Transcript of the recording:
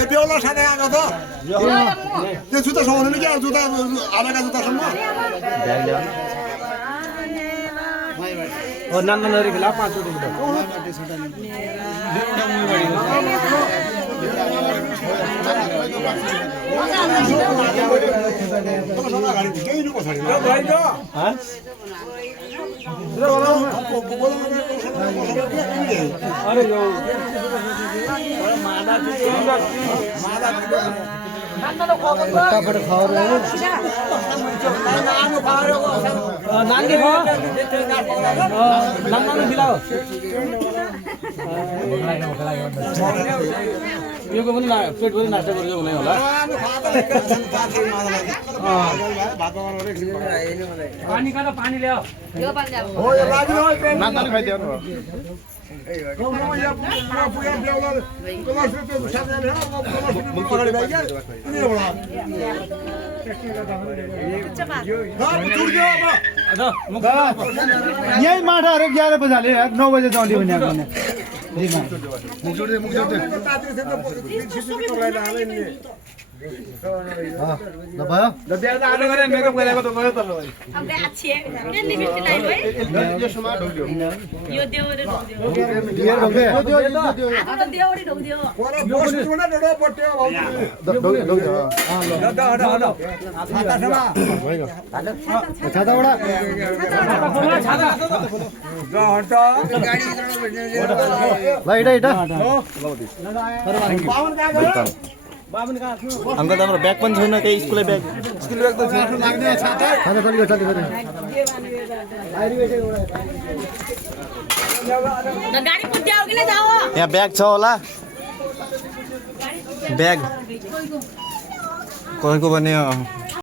ए बेउला साथै आएको त त्यो जुत्ता समाउनु नि क्या जुत्ता आलाका जुत्तासम्म और नाना नरी खिला 5 छोटे छोटे अरे यो नानी भयो नाना मिलाओ यो पनि पेट पनि नास्ता गरेको हुने होला पानी कहाँ पानी ल्याऊ यो पानी ल्याऊ हो यो लाग्यो नानाले खाइदियो यही माठाहरू 11 बजे हाले 9 बजे चल्यो भने मेकअप गरेको त भयो त अंकल हाम्रो ब्याग पनि छैन केही स्कुल ब्याग त लाग्ने छाता यहाँ ब्याग छ होला ब्याग कसैको भने